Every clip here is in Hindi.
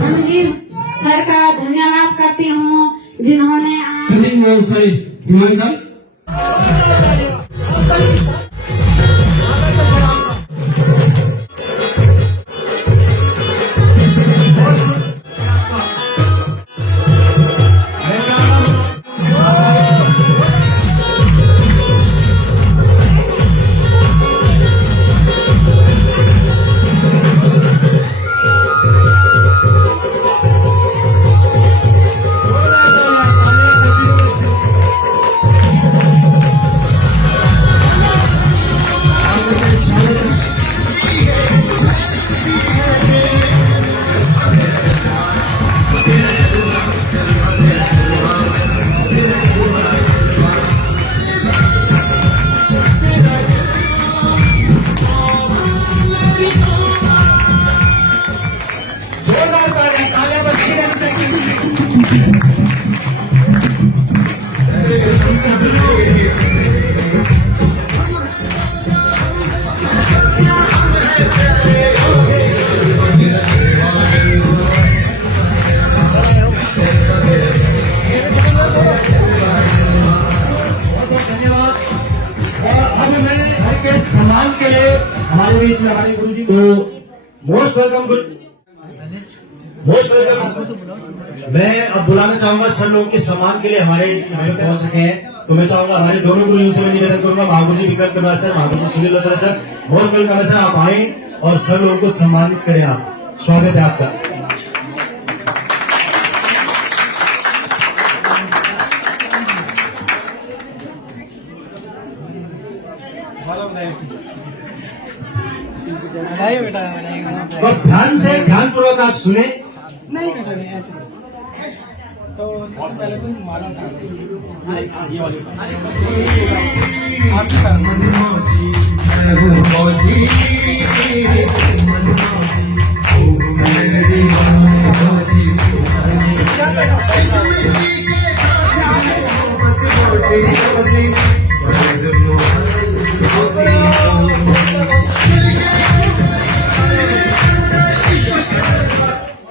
संजीव सर का धन्यवाद करती हूँ जिन्होंने हमारे बीच में हमारे गुरु जी को मोस्ट वेलकम। मैं अब बुलाना चाहूंगा सर लोगों के सम्मान के लिए हमारे यहाँ पे पहुंच सके हैं, तो मैं चाहूंगा हमारे दोनों गुरुओं से मैं निवेदन करूंगा, महागुरु जी विक्रम करवा सर, महागुरु ji Sunil Lothra sir, most welcome sir, आप आए और सर लोगों को सम्मानित करें। आप स्वागत है आपका। तो ध्यानपूर्वक आप सुने। नहीं बेटा नहीं ऐसे तो सबसे पहले तो माला ये वाली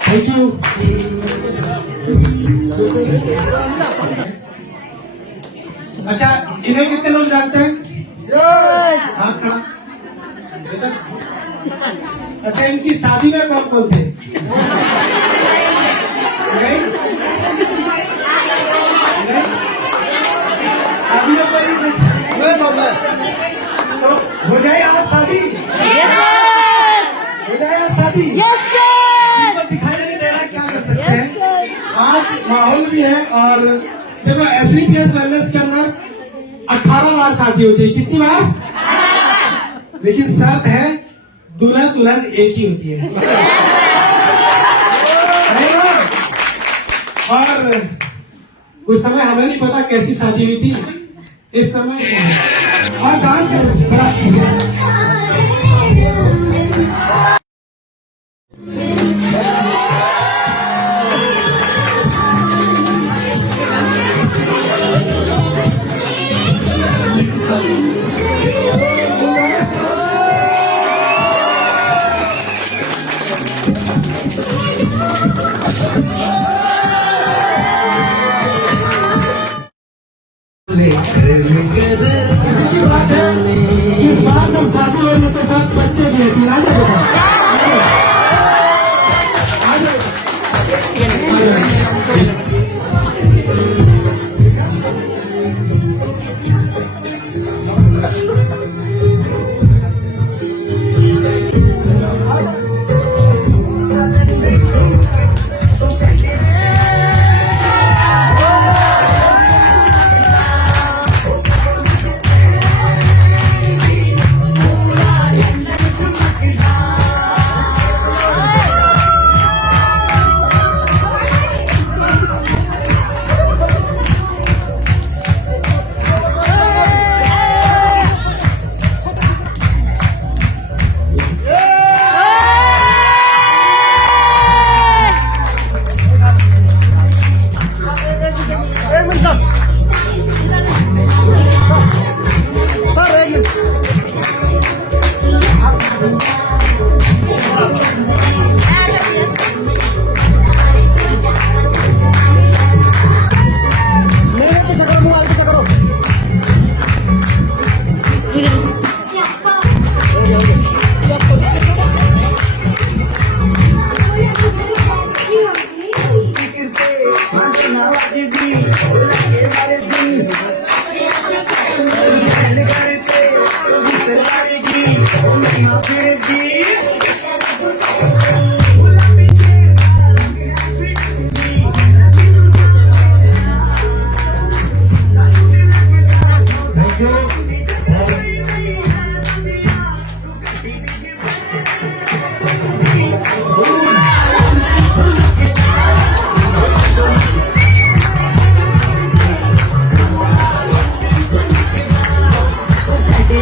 थैंक यू। अच्छा इन्हें कितने लोग जानते हैं? हाथ खड़ा। अच्छा इनकी शादी में कौन कौन थे? नहीं? शादी में कोई नहीं? तो हो जाए आज शादी? हो जाए आज शादी? दिखाई नहीं दे रहा, क्या कर सकते हैं? आज माहौल भी है और देखो SDPS वेलनेस के अंदर 18 बार शादी होती है। कितनी बार? लेकिन शर्त है दूल्हा दुल्हन एक ही होती है। और उस समय हमें नहीं पता कैसी शादी हुई थी, इस समय और डांस इस बार जब शादी हो रही तो सब बच्चे भी है। Thank you.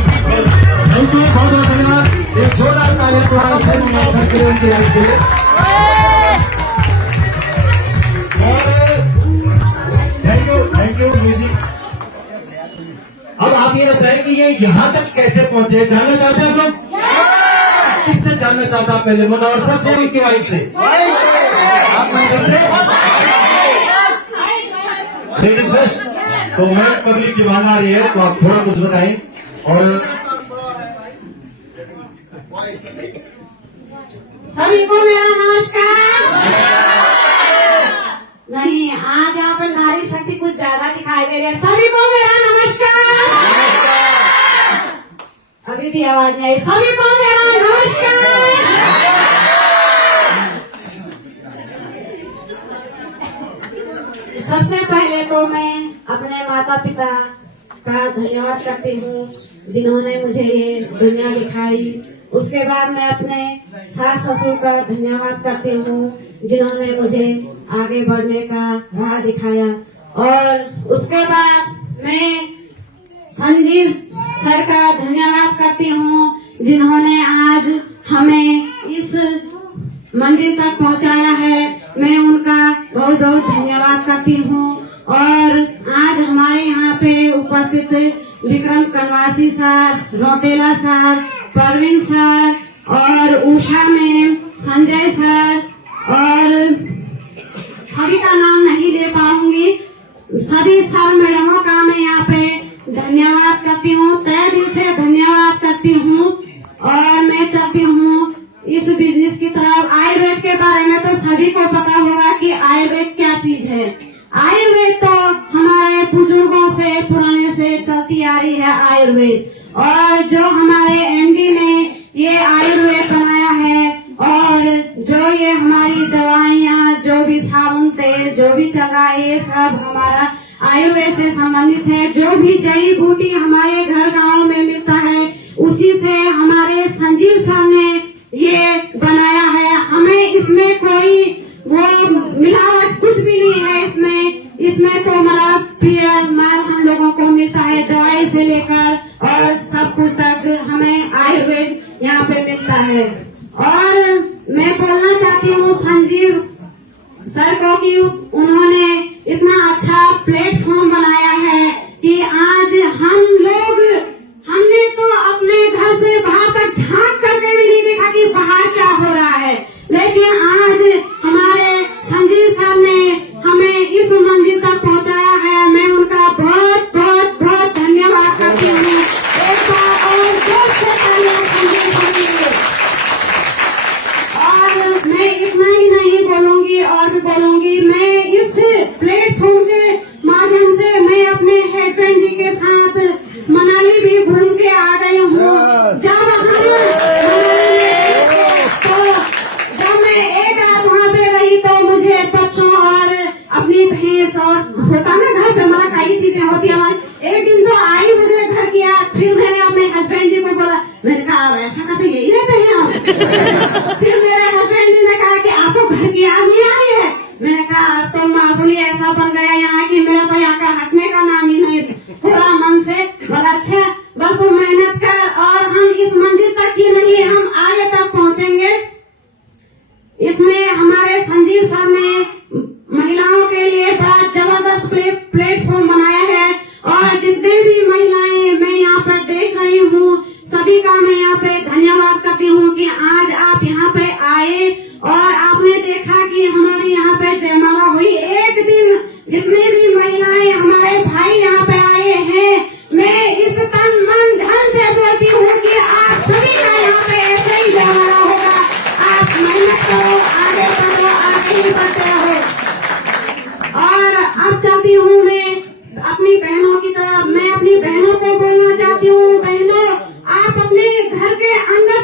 थैंक यू, बहुत बहुत धन्यवाद। एक जोरदार तालियां तुम्हारा सर के लिए उनकी लाइफ के लिए। Thank you music. अब आप ये बताएं कि ये यहाँ तक कैसे पहुंचे, जानना चाहते हैं आप लोग? किससे जानना चाहता है पहले, मनोहर सर से, उनकी वाइफ से? किससे? Ladies first. तो मैं पब्लिक डिमांड आ रही है, तो आप थोड़ा कुछ बताएं। और सभी को मेरा नमस्कार। नहीं, आज यहाँ पर नारी शक्ति कुछ ज्यादा दिखाई दे रही है। सभी को मेरा नमस्कार। अभी भी आवाज नहीं आई। सभी को मेरा नमस्कार। सबसे पहले तो मैं अपने माता पिता का धन्यवाद करती हूँ जिन्होंने मुझे ये दुनिया दिखाई। उसके बाद मैं अपने सास ससुर का धन्यवाद करती हूँ जिन्होंने मुझे आगे बढ़ने का राह दिखाया। और उसके बाद मैं संजीव सर का धन्यवाद करती हूँ जिन्होंने आज हमें इस मंजिल तक पहुँचाया है। मैं उनका बहुत बहुत धन्यवाद करती हूँ। और आज हमारे यहाँ पे उपस्थित Vikram Kanwasi sir, Rautela sir, Parveen sir और उषा मैम, संजय सर और सभी का नाम नहीं ले पाऊंगी, सभी सर मैडमों का मैं यहाँ पे धन्यवाद करती हूँ, तहे दिल से धन्यवाद करती हूँ। और मैं चाहती हूँ इस बिजनेस की तरफ। आयुर्वेद के बारे में तो सभी को पता होगा कि आयुर्वेद क्या चीज है। आयुर्वेद तो हमारे बुजुर्गों से पुराने से चलती आ रही है आयुर्वेद। और जो हमारे एमडी ने ये आयुर्वेद बनाया है और जो ये हमारी दवाइयाँ, जो भी साबुन तेल, जो भी चंगा, ये सब हमारा आयुर्वेद से संबंधित है। जो भी जड़ी बूटी हमारे घर गांव में मिलता है उसी से हमारे संजीव सर ने ये बनाया है। हमें इसमें कोई वो मिलावट कुछ भी नहीं है। इसमें तो मतलब प्योर माल हम लोगों को मिलता है, दवाई से लेकर और सब कुछ तक हमें आयुर्वेद यहाँ पे मिलता है। और मैं बोलना चाहती हूँ संजीव सर को कि उन्होंने इतना अच्छा प्लेटफॉर्म बनाया है कि आज हमने तो अपने घर से बाहर तक झांक करके भी नहीं देखा कि बाहर क्या हो रहा है, लेकिन आज हमारे संजीव सर ने हमें इस मंजिल तक पहुंचाया है। मैं उनका बहुत बहुत बहुत धन्यवाद करती हूँ। एक बार और जोर से तालियां संजीव सर के लिए। और मैं इतना ही नहीं बोलूंगी और भी बोलूंगी। मैं इस प्लेटफॉर्म के माध्यम से मैं अपने हस्बैंड जी के साथ मनाली भी घूम के आ गई हूँ। जब मैं एक रात वहाँ पे रही तो मुझे बच्चों और अपनी भैंस और होता ना घर पे हमारा कई चीजें होती है हमारी। एक दिन तो आई मुझे घर की याद, फिर मैंने अपने हस्बैंड जी को बोला, मैंने कहा वैसा का तो यही रहते हैं आप। फिर मेरे हस्बैंड जी ने कहा कि आपको घर की याद नहीं आ रही है। मैंने कहा तो मामूली ऐसा बन गया यहाँ की मेरा तो यहाँ का हटने का नाम ही नहीं पूरा मन से। बोला अच्छा बस तू मेहनत कर और हम इस मंजिल तक ही नहीं हम आगे तक पहुँचेंगे। इसमें हमारे संजीव सर ने महिलाओं के लिए बड़ा जबरदस्त प्लेटफॉर्म बनाया है। और जितने भी महिलाएं मैं यहाँ पर देख रही हूँ सभी का मैं यहाँ पे धन्यवाद करती हूँ कि आज आप यहाँ पे आए और आपने देखा कि हमारे यहाँ पे जयमाला हुई। एक दिन जितने भी महिलाएं हमारे भाई यहाँ पे आए हैं, मैं इस तन मन धन से बोलती हूँ कि आप सभी का यहाँ पे ऐसे ही जयमाला होगा। आप मेहनत करो, आगे बढ़ो, आगे ही बढ़ते रहो। और अब चाहती हूँ मैं अपनी बहनों की तरफ, मैं अपनी बहनों को बोलना चाहती हूँ, बहनों आप अपने घर के अंदर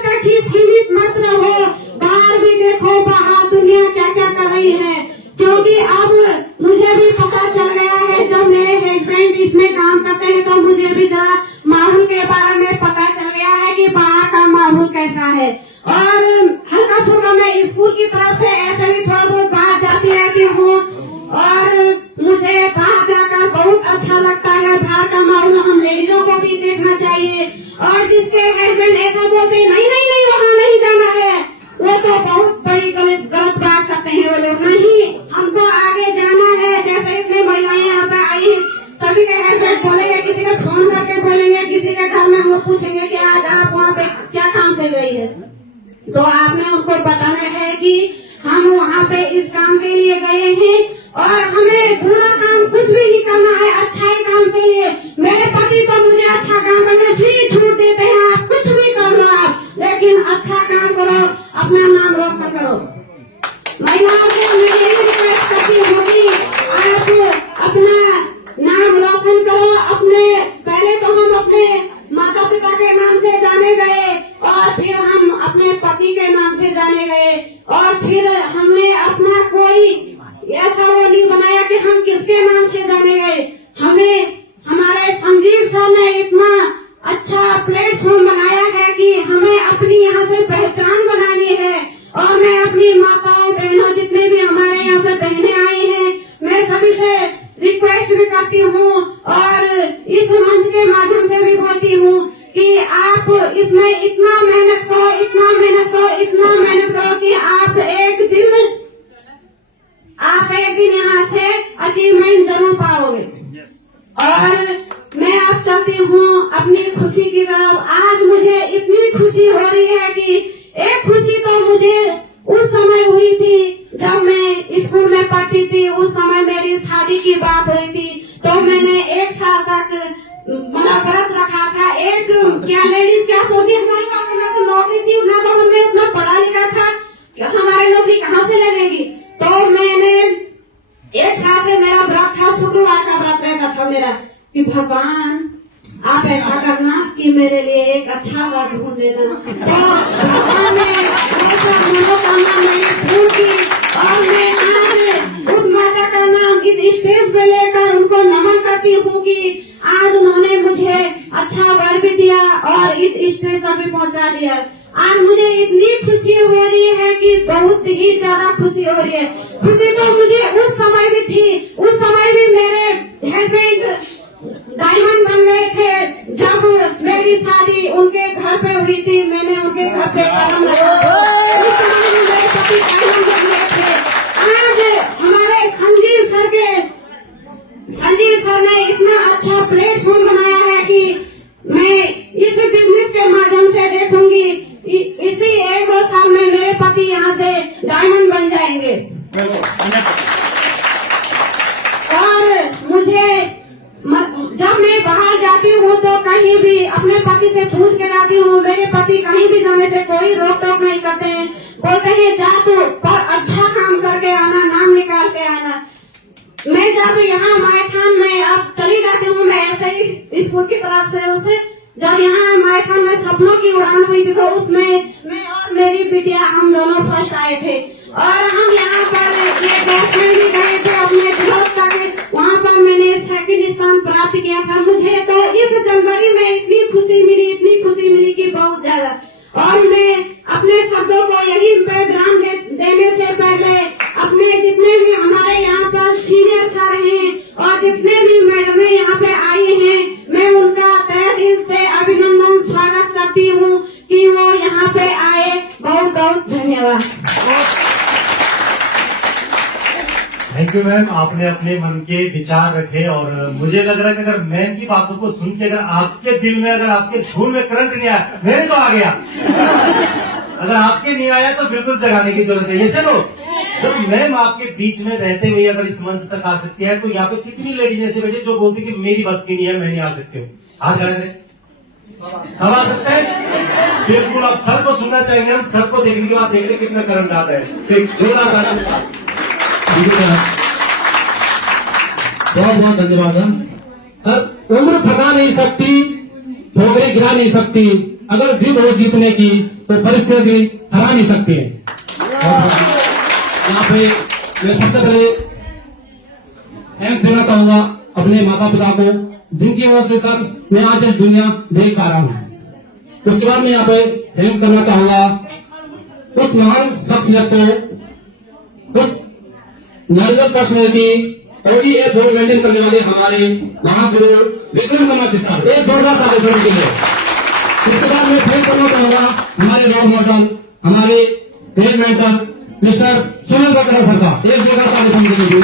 बाहर का माहौल कैसा है। और हल्का फुल्का मैं स्कूल की तरफ से ऐसे भी थोड़ा बहुत बाहर जाती रहती हूँ और मुझे बाहर जाकर बहुत अच्छा लगता है। बाहर का माहौल हम लेडीजों को भी देखना चाहिए। और जिसके हस्बैंड ऐसा बोलते नहीं नहीं नहीं वहाँ नहीं जाना है, वो तो बहुत बड़ी गलत बात करते हैं वो लोग। नहीं, हमको आगे जाना है। जैसे इतने महिलाएं यहाँ पे आई हैं, सभी के हस्बैंड बोलेंगे, किसी का फोन करके बोलेंगे, किसी के घर में वो पूछेंगे कि आज आप वहाँ पे क्या काम से गई है। तो आपने उनको बताना है कि हम वहाँ पे इस काम के लिए गए हैं और हमें बुरा काम कुछ भी नहीं करना है, अच्छा ही काम के लिए। मेरे पति तो मुझे अच्छा काम करने फ्री छूट देते हैं, आप कुछ भी कर लो आप, लेकिन अच्छा काम करो, अपना नाम रोशन करो। महिलाओं से मैं यही रिक्वेस्ट करती हूँ कि आप अपना नाम रोशन करो। पहले तो हम अपने माता पिता के नाम से जाने गए और फिर हम अपने पति के नाम से जाने गए और फिर हमने अपना कोई ऐसा वो नहीं बनाया कि हम किसके नाम से जाने गए। हमें हमारे संजीव सर ने इतना अच्छा प्लेटफॉर्म बनाया है कि हमें अपनी यहाँ से पहचान बनानी है। और मैं अपनी माताओं बहनों जितने भी हमारे यहाँ पे बहनें आई हैं, मैं सभी से रिक्वेस्ट भी करती हूँ और इस मंच के माध्यम से भी बोलती हूँ कि आप इसमें इतना मेहनत करो, इतना मेहनत करो, इतना मेहनत करो कि आप एक दिन यहाँ से अचीवमेंट जरूर पाओगे। और मैं अब चलती हूँ अपनी खुशी की तरफ। आज मुझे इतनी खुशी हो रही है कि एक खुशी तो मुझे उस समय हुई थी जब मैं स्कूल में पढ़ती थी। उस समय मेरी शादी की बात हुई थी तो मैंने 1 साल तक मतलब व्रत रखा था। एक क्या लेडीज क्या सोचती, हमारे पास ना तो नौकरी थी ना तो हमने उतना पढ़ा लिखा था कि हमारी नौकरी कहाँ से लगेगी। तो मैंने 1 साल से मेरा व्रत था, शुक्रवार का व्रत रहता था मेरा कि भगवान आप ऐसा करना कि मेरे लिए एक अच्छा वर ढूंढ देना। तो भगवान ने ऐसा मनोकामना मेरी पूर्ण की और मैं आज उस माता का नाम इस स्टेज पे लेकर उनको नमन करती हूँ कि आज उन्होंने मुझे अच्छा वर भी दिया और इस स्टेज तक भी पहुँचा दिया। आज मुझे इतनी खुशी हो रही है कि बहुत ही ज्यादा खुशी हो रही है। खुशी तो मुझे उस समय भी थी, उस समय भी मेरे हस्बैंड डायमंड बन गए थे जब मेरी शादी उनके घर पे हुई थी। मैंने उनके घर पे कदम रखा, उस समय भी मेरे पति डायमंड बन गए थे। आज हमारे संजीव सर ने इतना अच्छा प्लेटफॉर्म बनाया है कि मैं इस बिजनेस के माध्यम से देखूंगी इसी 1-2 साल में मेरे पति यहाँ से डायमंड बन जाएंगे। और मुझे जब मैं बाहर जाती हूँ तो कहीं भी अपने पति से पूछ के जाती हूँ। मेरे पति कहीं भी जाने से कोई रोक टोक नहीं करते हैं, बोलते हैं जा तू पर अच्छा काम करके आना, नाम निकाल के आना। मैं जब यहाँ मायथान में अब चली जाती हूँ, मैं ऐसे ही स्कूल की तरफ से उसे जब यहाँ मायथान में सपनों की उड़ान हुई थी तो उसमें मैं और मेरी बिटिया हम दोनों फर्स्ट आए थे। और हम यहाँ पर ये बैट्समैन भी गए थे अपने ग्रुप तक, वहाँ पर मैंने 2nd स्थान प्राप्त किया था। मुझे तो इस जनवरी में इतनी खुशी मिली कि बहुत ज्यादा। और मैं अपने शब्दों को यही बैकग्राउंड देने से पहले अपने जितने भी हमारे यहाँ पर सीनियर सर हैं और जितने भी मैडमें यहाँ पे आई हैं, मैं उनका तहे दिल से अभिनंदन स्वागत करती हूँ कि वो यहाँ पे आए। बहुत बहुत धन्यवाद। थैंक यू मैम, आपने अपने मन के विचार रखे और मुझे लग रहा है कि अगर मैम की बातों को सुन के अगर आपके दिल में, अगर आपके खून में करंट नहीं आया, मेरे तो आ गया। अगर आपके नहीं आया तो बिल्कुल जगाने की जरूरत है। ये सुनो, जब मैम आपके बीच में रहते हुए अगर इस मंच तक आ सकती है तो यहाँ पे कितनी लेडीज ऐसे बैठे जो बोलती कि मेरी बस की नहीं है, मैं नहीं आ सकती हूँ। आज खड़ा करें, सब आ सकते हैं। बिल्कुल, अब सर को सुनना चाहिए। हम सर को देखने के बाद देखते कितना करंट आता है। जोरदार बहुत बहुत धन्यवाद सर। उम्र थका नहीं सकती, ठोकरें गिरा नहीं सकती, अगर जिद हो जीतने की तो परिस्थिति हरा नहीं सकती है। यहाँ पे मैं सबसे पहले थैंक्स देना चाहूंगा अपने माता पिता को, जिनकी वजह से सर मैं आज इस दुनिया देख पा रहा हूँ। उसके बाद मैं यहाँ पे थैंक्स करना चाहूंगा उस महान शख्सियत को, उस नॉलेजेबल पर्सनैलिटी और ये जोड़ मेंटेन करने वाले हमारे महागुरु विक्रम कुमार जी साहब, एक जोरदार ताली के लिए। उसके बाद मैं थैंक करना चाहूंगा हमारे रोल मॉडल, हमारे एक मेंटर मिस्टर सुनील बकरा सर का, एक जोरदार ताली के लिए।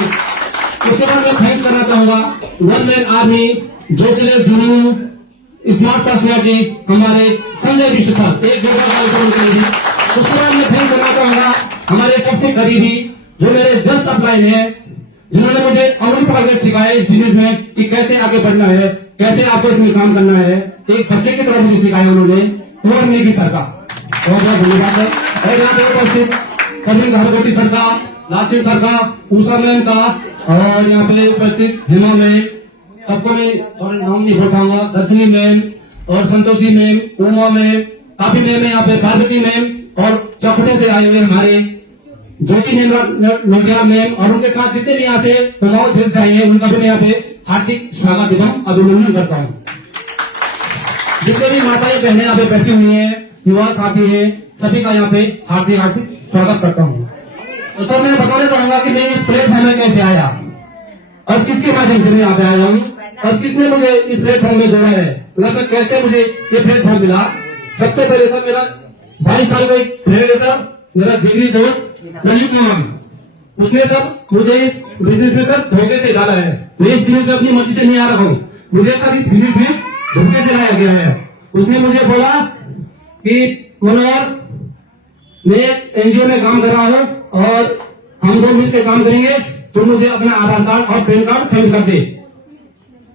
उसके बाद मैं थैंक्स करना चाहूंगा वन मैन आर्मी जोशीले जुनू स्मार्ट पर्सनैलिटी हमारे संजय विष्णु सर, एक जोरदार ताली के लिए। उसके बाद मैं थैंक करना चाहूंगा हमारे सबसे करीबी जो मेरे जस्ट अपलाइन है, जिन्होंने मुझे अमृत प्रोग्रेस सिखाया इस बिजनेस में कि कैसे आगे बढ़ना है, कैसे आपको इसमें काम करना है। एक बच्चे की तरह मुझे सिखाया उन्होंने, कुंवर नेगी सर का बहुत बहुत धन्यवाद है। और यहाँ पे उपस्थित कपिल धारकोटी सर का, लासिन सर का, उषा मैम का, और यहाँ पे उपस्थित हेमा मैम, सबको मैं और नाम नहीं बोल पाऊंगा, दर्शनी मैम और संतोषी मैम, उमा मैम, काफी मैम है यहाँ पे, पार्वती मैम और चौखटे से आए हुए हमारे ज्योति नोटियाल मैम और उनके साथ जितने भी यहाँ से कुमाऊं क्षेत्र से आए हैं उनका भी मैं यहाँ पे हार्दिक स्वागत एवं अभिनंदन करता हूँ। जितने भी माताएं बहनें यहाँ पे बैठी हुई हैं, युवा साथी हैं, सभी का यहाँ पे हार्दिक हार्दिक स्वागत करता हूँ। तो सर मैं बताना चाहूंगा कि मैं इस प्लेटफॉर्म में कैसे आया और किसके माध्यम से मैं यहाँ पे आया हूँ और किसने मुझे इस प्लेटफॉर्म में जोड़ा है, मतलब कैसे मुझे ये प्लेटफॉर्म मिला। सबसे पहले सर मेरा 22 साल का एक फ्रेंड है सर, मेरा जिगरी दोस्त ललित मोहन, उसने सब मुझे इस बिजनेस में सर धोखे से डाला है। मैं इस बिजनेस में अपनी मर्जी से नहीं आ रहा हूँ, मुझे सर इस बिजनेस में धोखे से लाया गया है। उसने मुझे बोला कि मनोहर मैं एनजीओ में काम कर रहा हूँ और हम दो मिलकर काम करेंगे, तो मुझे अपना आधार कार्ड और पैन कार्ड सेंड कर दे।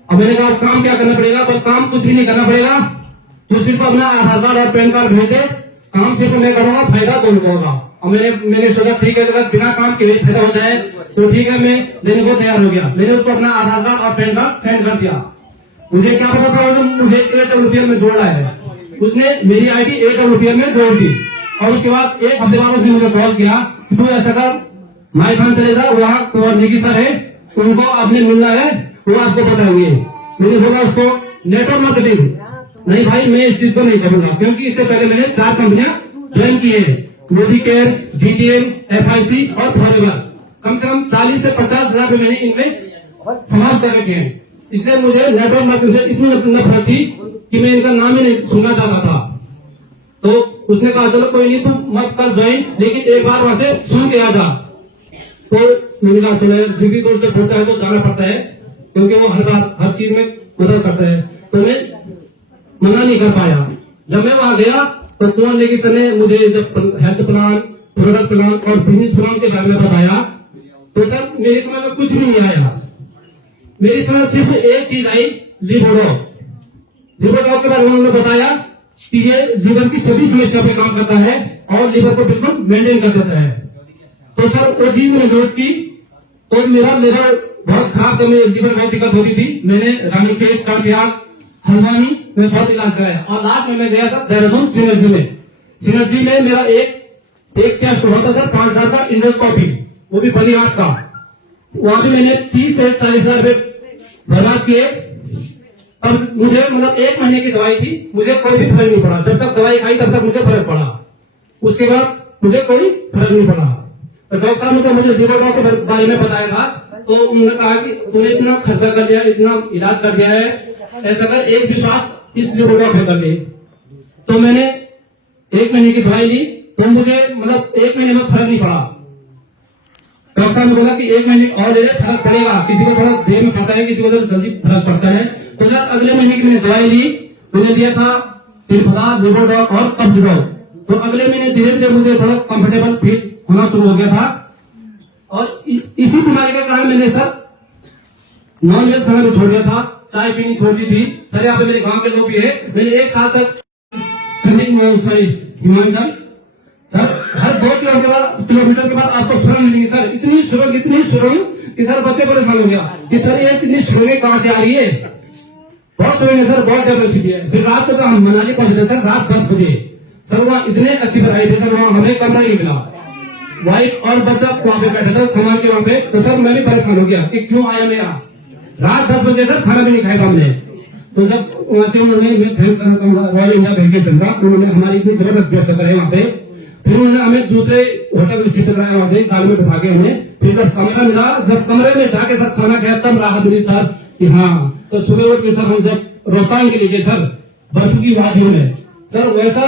अब मैंने कहा काम क्या करना पड़ेगा, पर काम कुछ भी नहीं करना पड़ेगा, तो सिर्फ अपना आधार कार्ड और पैन कार्ड भेज दे, काम सिर्फ मैं करूंगा, फायदा दोनों को होगा। और मैंने सोचा ठीक है, अगर बिना काम के फायदा होता है तो ठीक है, मैं देने को तैयार हो गया। मैंने उसको अपना आधार कार्ड और पैन कार्ड सेंड कर दिया। मुझे क्या पता था मुझे AWPL में जोड़ रहा है, उसने मेरी आईडी AWPL में जोड़ दी और उसके बाद एक हफ्ते बाद उसने मुझे कॉल किया कि तू ऐसा कर, माई खान चले जा, वहाँ कुंवर नेगी सर है, उनको आपने मिलना है, वो आपको बताएंगे। मैंने बोला उसको नेटवर्क मार्केटिंग नहीं भाई, मैं इस चीज को नहीं करूंगा, क्योंकि इससे पहले मैंने 4 कंपनियां ज्वाइन की है, मोदी केयर, DTL, FIC और फॉरएवर। कम से कम 40 से 50 हजार रुपए मैंने इनमें समाप्त कर रखे हैं। इसलिए मुझे नेटवर्क मार्केटिंग से इतनी नफरत थी कि मैं इनका नाम ही नहीं सुनना चाहता था। तो उसने कहा चलो कोई नहीं, तू मत कर ज्वाइन, लेकिन एक बार वहां से सुन के आ जा। तो मैंने कहा चलो, जिगरी दोस्त से होता है तो जाना पड़ता है, क्योंकि वो हर बार हर चीज में मदद करता है। तो मैं मना नहीं कर पाया। जब मैं वहां गया तो कुंवर नेगी सर ने मुझे जब हेल्थ प्लान, प्रोडक्ट प्लान और बिजनेस प्लान के बारे में बताया, तो सर मेरे समझ में कुछ भी नहीं आया। मेरी समझ सिर्फ एक चीज आई, लिवोडॉग के बारे में उन्होंने बताया कि ये लीवर की सभी समस्या पे काम करता है और लीवर को बिल्कुल मेंटेन कर देता है। तो सर वो चीज मैंने नोट की, तो मेरा बहुत खराब था, मेरे लीवर बहुत दिक्कत होती थी। मैंने रानीखेत, कांटियार, हल्द्वानी में बहुत इलाज कराया और लास्ट में मैं गया था देहरादून सिनर्जी में। सिनर्जी में मेरा एक टेस्ट हुआ था सर 5,000 का इंडोस्कोपी, वो भी बड़ी हाथ का। वहां भी मैंने 30 से 40 हजार रुपए बर्बाद किए। अब मुझे मतलब 1 महीने की दवाई थी, मुझे कोई भी फर्क नहीं पड़ा। जब तक दवाई खाई तब तक मुझे फर्क पड़ा, उसके बाद मुझे कोई फर्क नहीं पड़ा। तो डॉक्टर साहब ने मुझे लिवोडॉग के बारे में बताया था, तो उन्होंने कहा कि तूने इतना खर्चा कर दिया, इतना इलाज कर दिया है, ऐसा कर एक विश्वास इस लिवोडॉग पे कर ले। तो मैंने 1 महीने की दवाई ली, तो मुझे मतलब 1 महीने में फर्क नहीं पड़ा। डॉक्टर साहब ने बोला कि 1 महीने और ले ले, फर्क पड़ेगा। किसी को थोड़ा देर में पड़ता है, किसी को जल्दी फर्क पड़ता है। तो यार अगले महीने की मैंने दवाई ली, मैंने दिया था तिरफला, लिवोडॉग और कब्जडॉग। तो अगले महीने धीरे धीरे मुझे थोड़ा कंफर्टेबल फील होना शुरू हो गया था। और इसी बीमारी के कारण मैंने सर नॉन वेज खाना भी छोड़ दिया था, चाय पीनी छोड़ दी थी। सर यहाँ पे मेरे गांव के लोग भी है, मैंने 1 साल तक हिमाचल सर हर 2 किलोमीटर के बाद आपको सुरंग मिलेगी सर, इतनी सुरंग कि सर बच्चे परेशान हो गया कि सर ये इतनी सुरंगें कहाँ से आ रही है। बहुत सुरंग है सर, बहुत डेवलप है। फिर रात को हम मनाली पहुंचे सर, रात 10 बजे सर, वहाँ इतने अच्छी बनाई थी सर, वहाँ हमें कमरा नहीं मिला। वाइफ और बच्चा वहाँ पे बैठा था सामान के वहाँ पे। तो सर मैं भी परेशान हो गया कि क्यों आया मैं यहाँ। रात 10 बजे सर खाना भी नहीं खाया था हमने। तो जब वहां से उन्होंने मैं थैंक्स करना चाहूंगा रॉयल इंडिया डेलीगेशन का, उन्होंने हमारी इतनी जबरदस्त व्यवस्था करे वहाँ पे। फिर उन्होंने हमें दूसरे होटल विजिट कराया वहां से गाड़ी में बिठा के हमें। फिर जब कमरा मिला, जब कमरे में जाके सर खाना खाया तब राहत मिली सर कि हाँ। तो सुबह उठ के सर हम जब रोहतांग के लिए गए सर, बर्फ की वादियों में सर, वैसा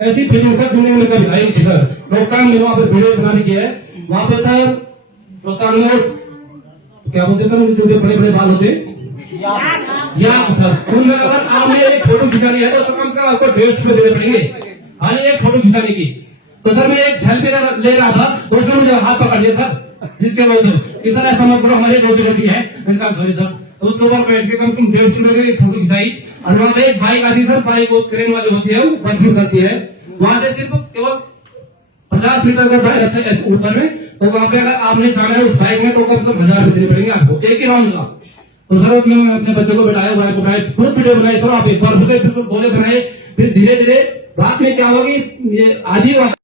ऐसी फीलिंग सर जिंदगी में कभी आई थी सर। रोहतांग में वहां पर वीडियो बनाने की है वहां पे सर। रोहतांग में क्या बोलते सर, जो बड़े बड़े बाल होते या सर, उनमें अगर आपने एक फोटो खिंचानी है तो कम से कम आपको 150 रुपए देने पड़ेंगे खाली एक फोटो खिंचाने की। तो सर मैं एक सेल्फी ले रहा था तो उसने मुझे हाथ पकड़ लिया सर, जिसके वजह से कि सर ऐसा मत करो, हमारी रोजी रोटी है। मैंने कहा सॉरी सर। तो उसके ऊपर बैठ के कम से कम 150 रुपए की फोटो खिंचाई। और वहां पे एक बाइक आती है सर, बाइक वो क्रेन वाली होती है, वो बर्फी करती है। वहां से सिर्फ केवल 50 मीटर का बाइक ऊपर में, तो वहां पे अगर आपने जाना है उस बाइक में तो कम से कम 1000 रुपए देने पड़ेंगे आपको एक ही राउंड का। तो सर उसमें मैं अपने बच्चों को बैठाया, बाइक को बैठाया, खूब वीडियो बनाई सर। आप एक बार बिल्कुल गोले बनाए। फिर धीरे धीरे रात में क्या होगी, ये आधी